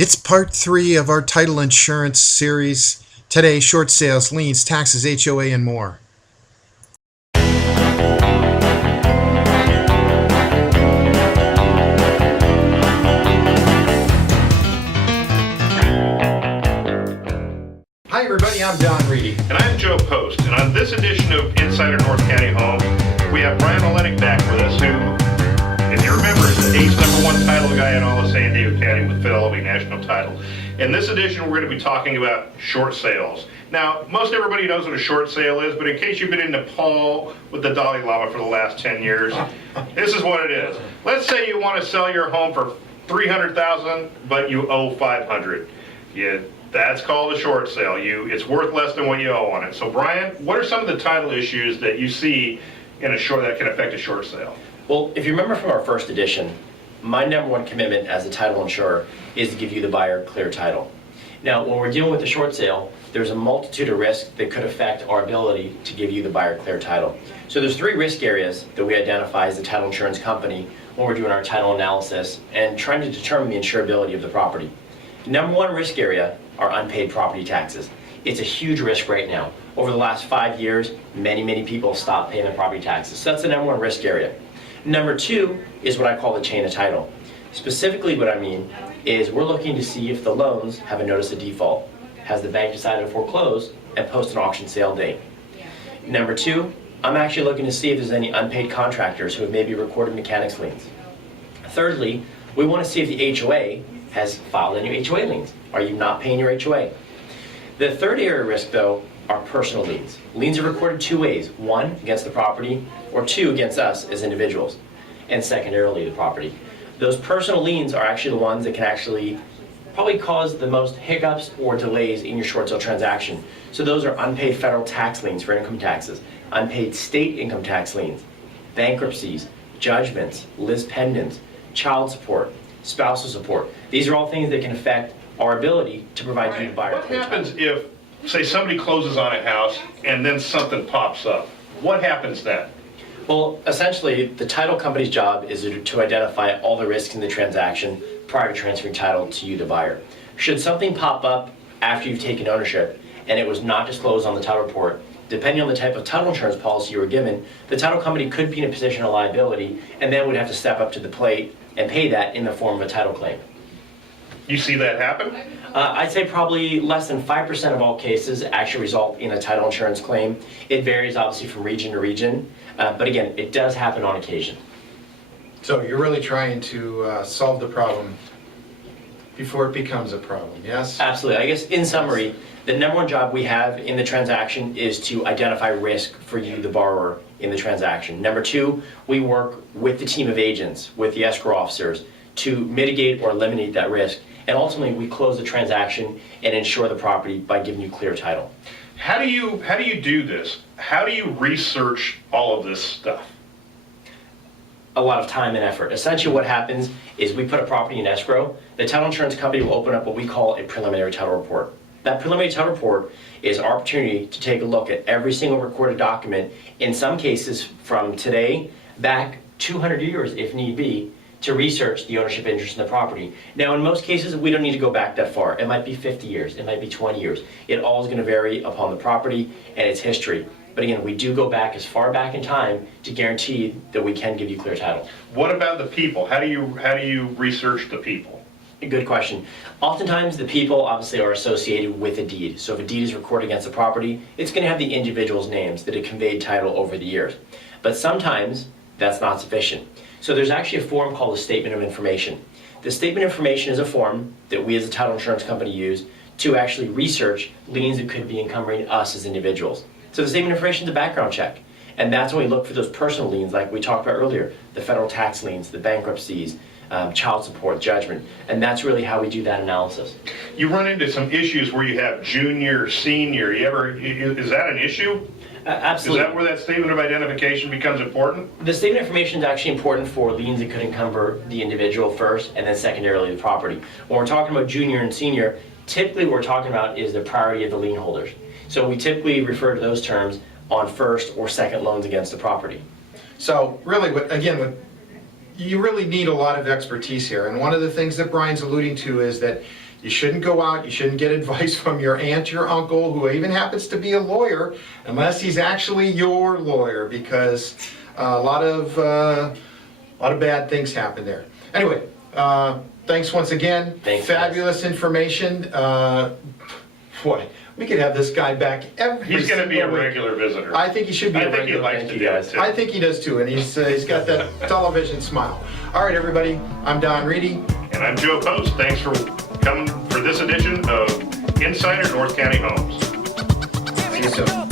It's part 3 of our title insurance series. Today, short sales, liens, taxes, HOA, and more. Hi everybody, I'm Don Reedy. And I'm Joe Post, and on this edition of Insider North County Home, we have Brian Olenek back with us, who, if you remember, is the ace #1 title guy in all of San Diego County with Fidelity National Title. In this edition, we're going to be talking about short sales. Now, most everybody knows what a short sale is, but in case you've been in Nepal with the Dalai Lama for the last 10 years, this is what it is. Let's say you want to sell your home for $300,000, but you owe $500,000. That's called a short sale. It's worth less than what you owe on it. So Brian, what are some of the title issues that you see in a short that can affect a short sale? Well, if you remember from our first edition, my #1 commitment as a title insurer is to give you the buyer clear title. Now, when we're dealing with a short sale, there's a multitude of risks that could affect our ability to give you the buyer clear title. So there's 3 risk areas that we identify as a title insurance company when we're doing our title analysis and trying to determine the insurability of the property. #1 risk area are unpaid property taxes. It's a huge risk right now. Over the last 5 years, many people stopped paying their property taxes. So that's the #1 risk area. #2 is what I call the chain of title. Specifically what I mean is we're looking to see if the loans have a notice of default. Has the bank decided to foreclose and post an auction sale date? #2, I'm actually looking to see if there's any unpaid contractors who have maybe recorded mechanics liens. Thirdly, we want to see if the HOA has filed any HOA liens. Are you not paying your HOA? The third area of risk, though, are personal liens. Liens are recorded 2 ways. 1, against the property, or 2, against us as individuals, and secondarily the property. Those personal liens are actually the ones that can actually probably cause the most hiccups or delays in your short sale transaction. So those are unpaid federal tax liens for income taxes, unpaid state income tax liens, bankruptcies, judgments, lis pendens, child support, spousal support. These are all things that can affect our ability to provide you the buyer. What happens if, say, somebody closes on a house and then something pops up? What happens then? Well, essentially, the title company's job is to identify all the risks in the transaction prior to transferring title to you, the buyer. Should something pop up after you've taken ownership and it was not disclosed on the title report, depending on the type of title insurance policy you were given, the title company could be in a position of liability and then would have to step up to the plate and pay that in the form of a title claim. You see that happen? I'd say probably less than 5% of all cases actually result in a title insurance claim. It varies obviously from region to region, but again, it does happen on occasion. So you're really trying to solve the problem before it becomes a problem, yes? Absolutely. I guess in summary, the #1 job we have in the transaction is to identify risk for you, the borrower, in the transaction. #2, we work with the team of agents, with the escrow officers, to mitigate or eliminate that risk. And ultimately, we close the transaction and insure the property by giving you clear title. How do you do this? How do you research all of this stuff? A lot of time and effort. Essentially what happens is we put a property in escrow. The title insurance company will open up what we call a preliminary title report. That preliminary title report is our opportunity to take a look at every single recorded document, in some cases from today back 200 years if need be, to research the ownership interest in the property. Now, in most cases, we don't need to go back that far. It might be 50 years, it might be 20 years. It all is going to vary upon the property and its history. But again, we do go back as far back in time to guarantee that we can give you clear title. What about the people? How do you research the people? A good question. Oftentimes, the people obviously are associated with a deed. So if a deed is recorded against the property, it's going to have the individual's names that have conveyed title over the years. But sometimes, that's not sufficient. So there's actually a form called a statement of information. The statement of information is a form that we as a title insurance company use to actually research liens that could be encumbering us as individuals. So the statement of information is a background check. And that's when we look for those personal liens like we talked about earlier, the federal tax liens, the bankruptcies, child support, judgment. And that's really how we do that analysis. You run into some issues where you have junior, senior. Is that an issue? Absolutely. Is that where that statement of identification becomes important? The statement of information is actually important for liens that could encumber the individual first and then secondarily the property. When we're talking about junior and senior, typically what we're talking about is the priority of the lien holders. So we typically refer to those terms on first or second loans against the property. So really, you really need a lot of expertise here. And one of the things that Brian's alluding to is that You shouldn't go out, you shouldn't get advice from your aunt, your uncle, who even happens to be a lawyer, unless he's actually your lawyer, because a lot of bad things happen there. Anyway, thanks once again. Thanks, guys. Fabulous information. Boy, we could have this guy back every He's gonna be a single week. regular visitor. I think he should be a I think he regular. likes Thank to you, do it guys. too. I think he does too, and he's got that television smile. All right, everybody, I'm Don Reedy. And I'm Joe Post. Thanks for coming for this edition of Insider North County Homes. See you soon.